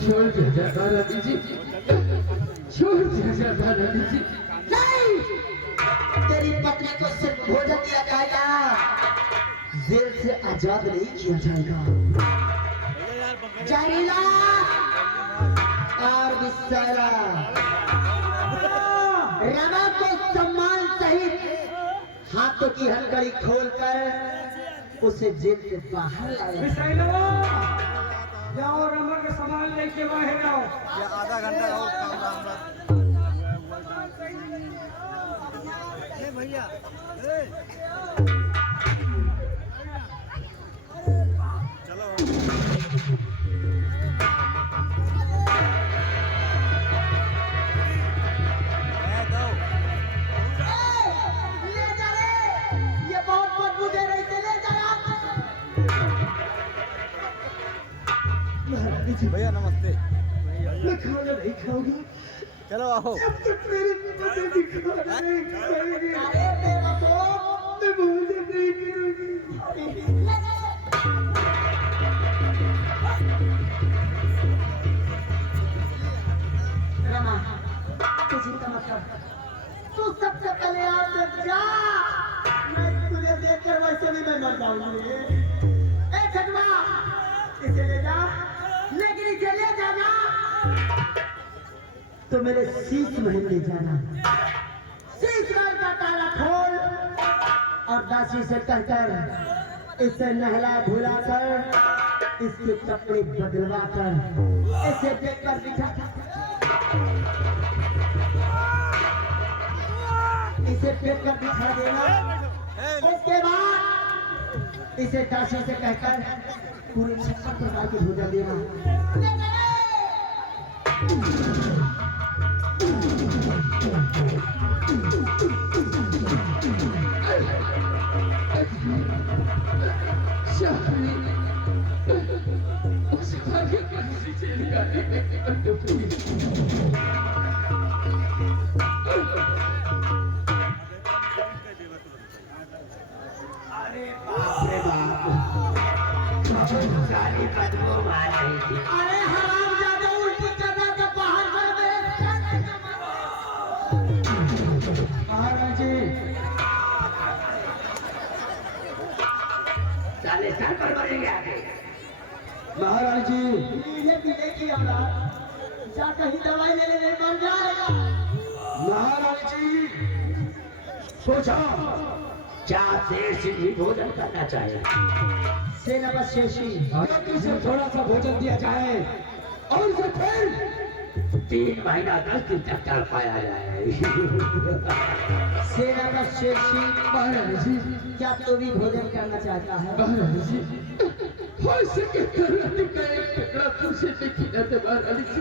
छोड़ दिया दादाजी जी, छोड़ दिया दादाजी जी। नहीं, तेरी पत्नी को सिर्फ भोजन दिया जाएगा, जेल से आजाद नहीं किया जाएगा। जहरीला और विशाला रमा को सम्मान सहित हाथों की हथकड़ी खोलकर उसे जेल से बाहर लाया। जाओ रमा का सामान लेके बाहर आओ। ये आधा घंटा रहो भैया। चलो ले जा रे, ये बहुत बदबू दे रही थी, ले जा। भैया नमस्ते। मैं खाना नहीं खाऊंगी चलो आओ। जब तक मेरी पत्नी खाना नहीं खाएगी। अरे मेरा तो मैं भोजन नहीं करूंगी। रमा, तू चिंता मत कर, तू सबसे पहले यहाँ से जा। मैं तुझे देखकर वैसे भी मैं मर जाऊंगी। ए छठवा, इसे ले जा, लेकिन इसे ले जाना तो मेरे शीश महल ले जाना। शीश महल का ताला खोल और दासी से कहकर इसे नहला धुलाकर इसके कपड़े बदलवा कर इसे देखकर दिखा, इसे देखकर दिखा देना। उसके बाद इसे दासी से कहकर पूरे 56 प्रकार के भोजन देना। अरे बाप रे बाप, सारी बदबू मार रही थी। अरे हराम ज्यादा उल्टी करना तो बाहर कर दे। महाराज जी, साले सर पर मरेंगे आगे। महाराज जी, इन्हें पीने की औलाद जा कहीं दवाई लेने नहीं मर जाएगा। महाराज जी, सोचो क्या देर से भी भोजन करना चाहिए। सेना शेषी, अगर इसे थोड़ा सा भोजन दिया जाए और उसे फिर 3 महीना 10 दिन तक कर पाया जाए। सेना शेषी, महाराज जी, क्या तू भी भोजन करना चाहता है? महाराज जी, हो सके तो रोटी का एक टुकड़ा तुझे देखी न दे महाराज जी।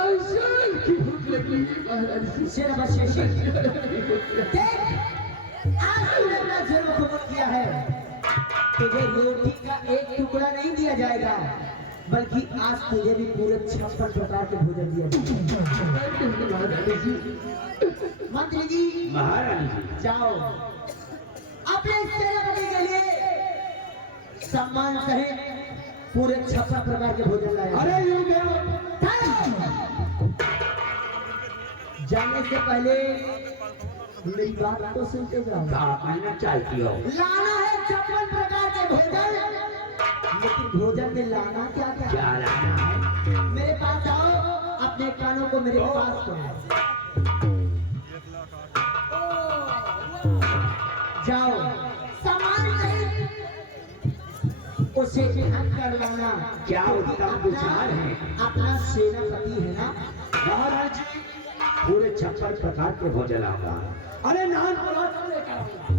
आसान की भूख लगी है महाराज जी। सेना शेषी, देख आज तूने अपना जुर्म कबूल किया है। तुझे रोटी का एक टुकड़ा नहीं दिया जाएगा, बल्कि आज तुझे भी पूरे 56 प्रकार के भोजन दिया जाएगा। महाराज जी, मंत्री जी, महारानी जी, जाओ अपने सेनापति के लिए सम्मान सहित पूरे 56 प्रकार के भोजन लाए। अरे ये क्या? जाने से पहले मेरी बात तो सुनते जाओ। कहना चाहती हो? लाना है 56 प्रकार के भोजन, लेकिन भोजन में लाना क्या क्या? क्या लाना है? मेरे पास आओ, अपने कानों को मेरे पास करो। जाओ सामान सहित उसे कर लाना। क्या उत्तम विचार है? अपना सेनापति है ना? महाराज जी, पूरे 56 प्रकार के भोजन आऊंगा। अरे नान पराठा लेकर आऊंगा।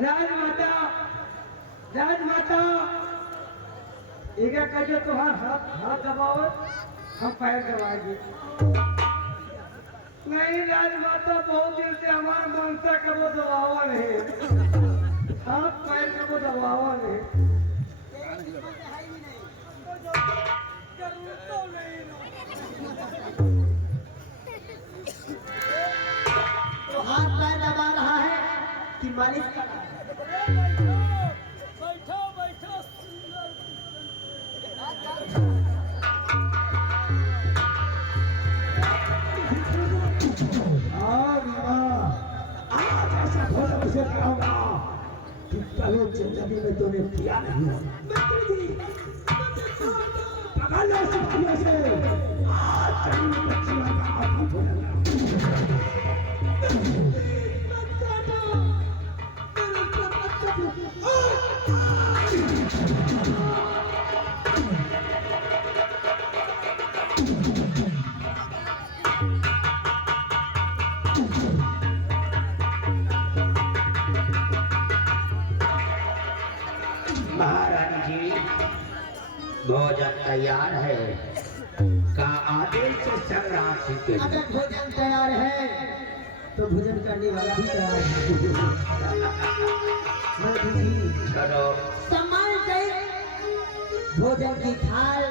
राजमाता, राजमाता, एक करके तुम्हारा हाथ हाथ दबाओ, हम पैर करवाएंगे। नहीं राजमाता बहुत दिन से हमारे मन से कबो दबावा नहीं, हाथ पैर कबो दबावा नहीं। तो हाथ पैर दबा रहा है कि मालिश कर रहा है? बैठो बैठो आज ऐसा भोजन उसे खाऊंगा कि कभी जिंदगी में तूने किया नहीं हो। पकड़ लो सिपाहियों से, आज जमीन पर चूहा का आपका भोजन महारानी जी, भोजन तैयार है का आदेश से संग्राम सिंह के अगर भोजन तैयार है तो भोजन करने वाला भी तैयार है। मोदी जी, चलो सम्मान से भोजन की थाल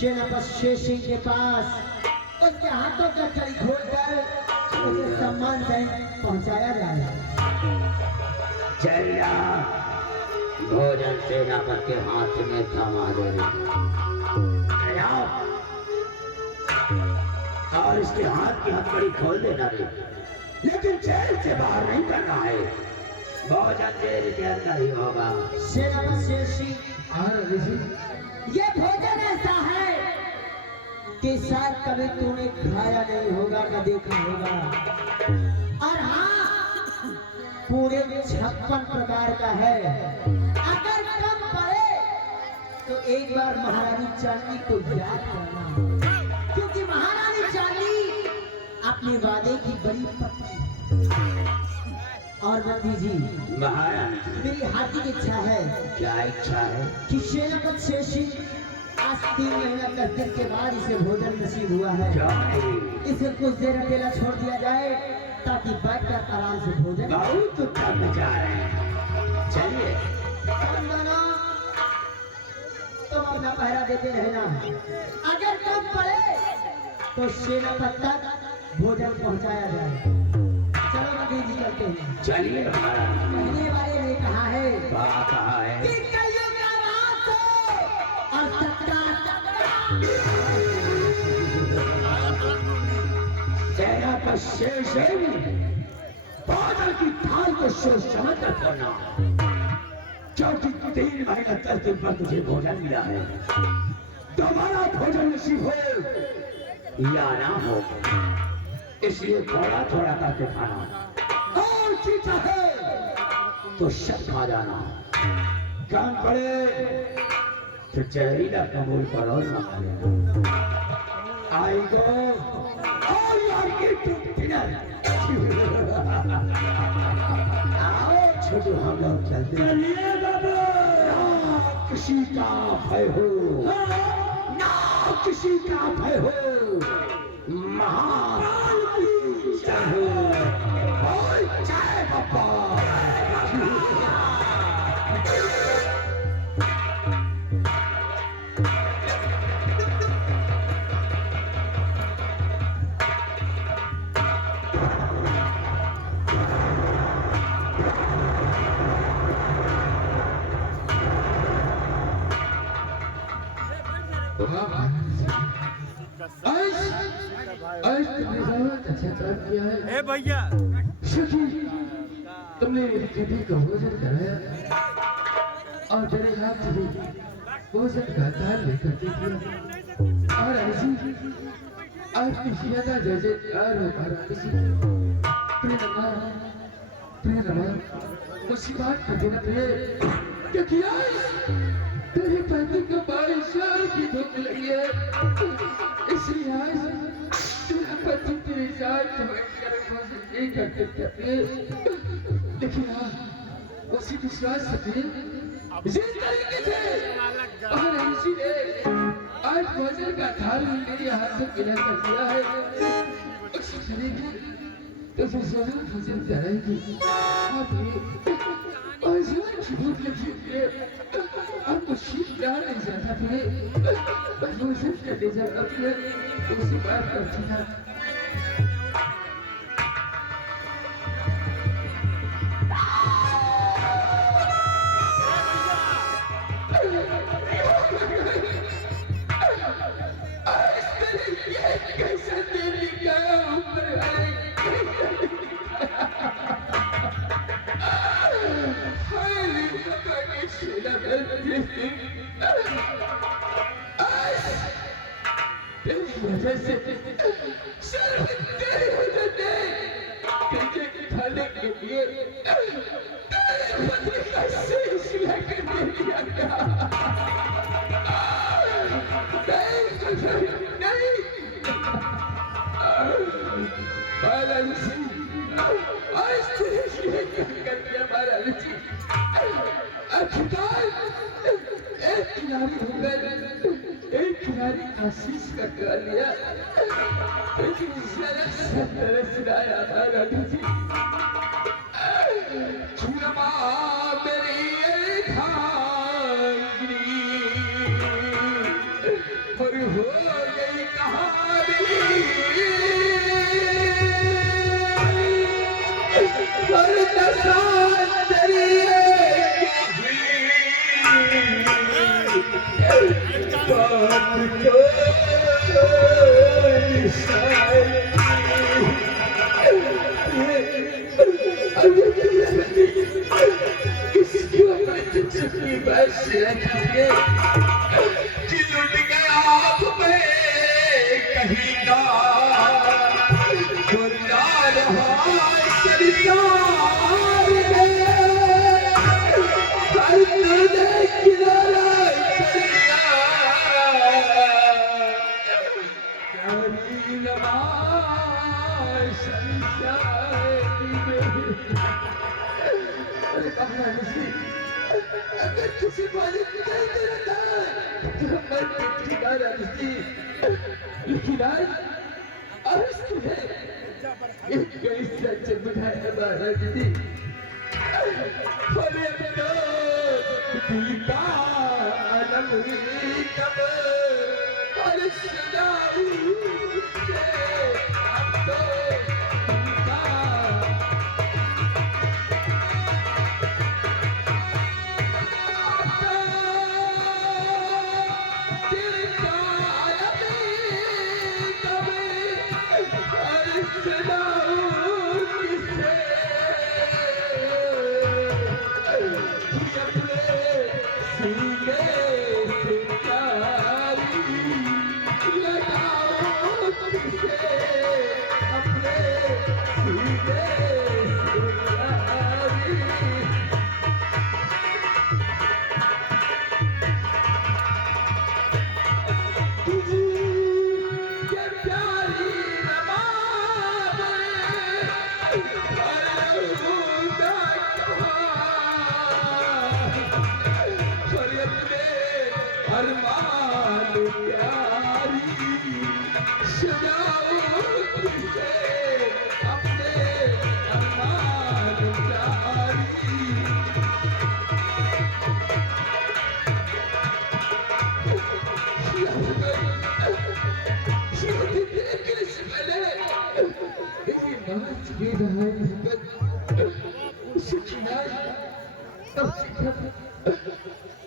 सेनापति शेर सिंह के पास उसके हाथों का कड़ी खोलकर उसे सम्मान से पहुंचाया जाए। चलिया भोजन सेनापति के हाथ में थमा देना और इसके हाथ की हथकड़ी खोल देना रे, लेकिन जेल से बाहर नहीं करना है, भोजन जेल के अंदर ही होगा। सेनापति शेर सिंह, और ऋषि ये भोजन ऐसा है कि शायद कभी तूने खाया नहीं होगा न देखा होगा। और हाँ, पूरे 56 प्रकार का है। अगर कम पड़े तो एक बार महारानी चांदी को याद करना, क्योंकि महारानी चांदी अपने वादे की बड़ी पत्नी। और मंत्री जी, महारानी जी, मेरी हार्दिक इच्छा है क्या इच्छा है? कि सेनापति शेर सिंह आज 3 महीना 10 दिन के बाद इसे भोजन नसीब हुआ है। क्या नहीं? इसे कुछ देर अकेला छोड़ दिया जाए ताकि बैठकर आराम से भोजन। बहुत थक जा रहे हैं, चलिए। तुम अपना पहरा देते रहना, अगर कम पड़े तो सेनापति तक भोजन पहुंचाया जाए। चलो मंत्री जी करते हैं। चलिए महाराज, कहने वाले ने कहा है बात कहा है कि कलयुग का रात हो और सत्ता सेनापति शेर सिंह, भोजन की थाल को सोच समझ कर खोलना, क्योंकि 3 महीना 10 दिन पर तुझे भोजन मिला है। दोबारा भोजन नसीब हो या ना हो, इसलिए थोड़ा थोड़ा करके खाना, और चीजा है तो सब खा जाना। कान पड़े तो जहरीला कबूल करो ना। आई गो और मार्केट टू डिनर। आओ छोटू, हम लोग चलते हैं। ना किसी का भय हो, ना किसी का भय हो, महाकाल की जय हो, और जय बाबा। अच्छा काम किया है। ए भैया, सखी, तुमने मेरी बेटी को भोजन कराया और तेरे हाथ से भी भोजन का दान लेकर दे दिया। और ऐसी आज की ज्यादा जैसे प्यार हो महारानी जी। प्रिय उसी बात को देना प्रिय, क्योंकि आज तेरे पति को 22 साल की भूख लगी है, इसलिए आज तेरा पति तेरे साथ बैठकर भोजन नहीं कर सकता प्रिय। लेकिन उसी विश्वास से प्रिय, जिस तरीके से और ऋषि ने आज भोजन का थाल मेरे हाथ से मिला कर दिया है, कोशिश करेंगे तो फिर जरूर फजल कराएंगे। आप ये आज़ाद की भूख लगी है, आपको शीत कहा नहीं जाता फिर भोजन करने जाता फिर उसी बात करती ना। कैसा दिन गया ऊपर हाय शिला तेरी वजह से सिर्फ तेरी वजह से तुझे खाने के लिए तेरे पति का शीश लेकर दिया गया। नहीं आज तेरे करके हमारा रुचि एक किनारी होकर एक किनारी आशीष का कर लिया, लेकिन सुनाया हमारा रुचि छुरमा मेरी धांगरी और हो गई कहानी और दसान तेरी अगर किसी मालिक नहीं देता तो मैं ठिकाना नहीं, लेकिन आज अरस्त है एक कैसा चमकाया हमारा दीदी हमें अपना दीदा आलम कब और सजाऊ हम तो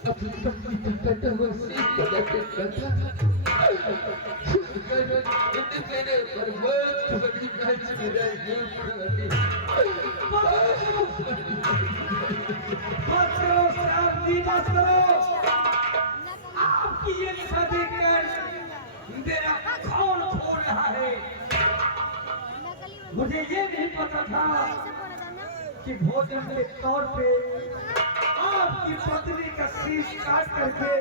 अपनी पत्नी का कटा हुआ सीख बना के रखा मेरे परवत बड़ी कांच मेरा ये पुरानी मत करो शांति मत करो। आपकी ये दिशा देखकर मेरा खून खो रहा है। मुझे ये नहीं पता था कि भोजन के तौर पे आपकी पत्नी का शीश काट करके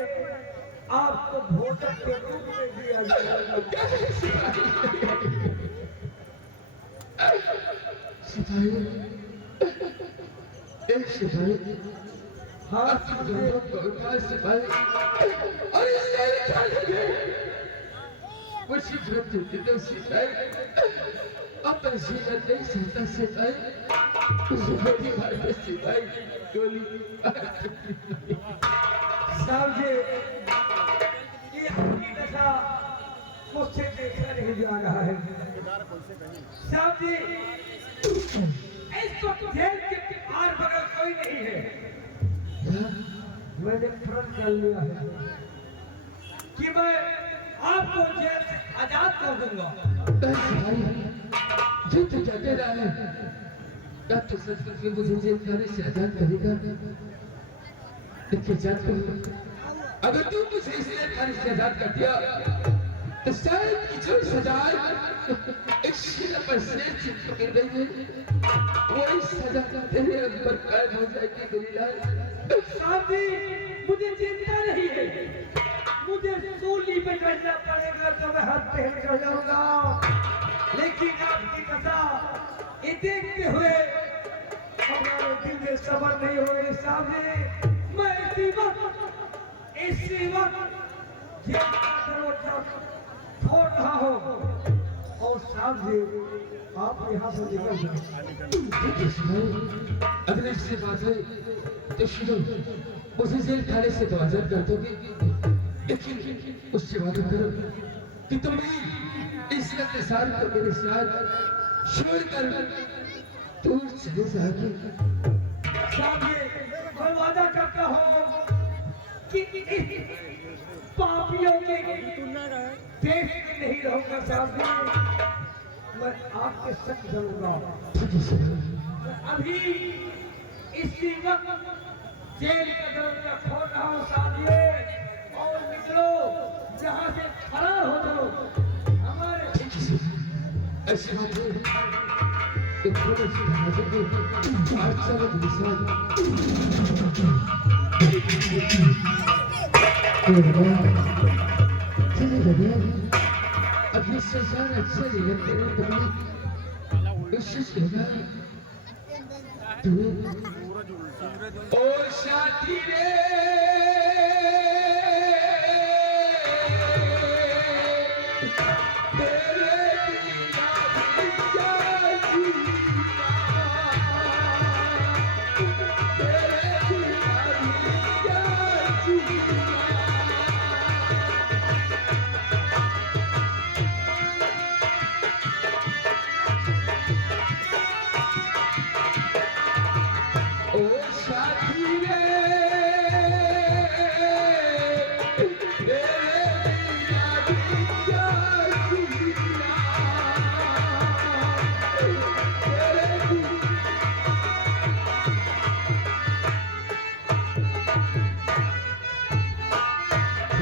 आपको भोजन के रूप में दिया जाएगा। सिपाही एक सिपाही हाँ सिपाही और ये क्या लगे वो सिपाही अब ऐसी नहीं सहता सिपाही मेरी भाई के सिपाही गोली साहब जी ये आपकी दशा मुझसे देखा नहीं जा रहा है साहब जी इस वक्त जेल के आर बगल कोई नहीं है मैंने प्रण कर लिया है कि मैं आपको जेल से आजाद कर दूंगा जित कहते रहे क्या तो सच में मुझे जेल खाने से आजाद करेगा देखिए जात को अगर तू मुझे इस जेल खाने से आजाद कर दिया तो शायद की जो सजा एक शीला पर शेर चिपक गिर गई है वो इस सजा तेरे ऊपर कायम हो जाएगी मेरी लाल साहब जी मुझे चिंता नहीं है मुझे सूली पे चढ़ना पड़ेगा तो मैं हद पे चढ़ जाऊंगा लेकिन आपकी दशा ये देखते हुए हमारे दिल में सब्र नहीं हो रही साहब जी मैं इसी वक्त जेल का दरवाजा खोल रहा हूँ और साहब जी आप यहाँ से निकल जाए अगर इससे बात है तो शुरू मुझे जेल खाने से तो आजाद कर दोगे लेकिन उससे वादा करो कि तुम इस इंतजार को मेरे साथ छोड़कर दूर चले जाओगे साहब जी मैं वादा करता हूँ कि पापियों के देश में नहीं रहूंगा साहब जी मैं आपके सच करूंगा अभी इसी वक्त जेल का दरवाजा खोल रहा हूँ साहब जी और निकलो जहाँ से फरार हो जाओ हमारे ऐसी बात है कि थोड़े से दरवाजे को आज चलो चले लगे अब ये संसार अच्छे नहीं लगते हैं तुम्हें कोशिश करना तुम्हें ओ साथी रे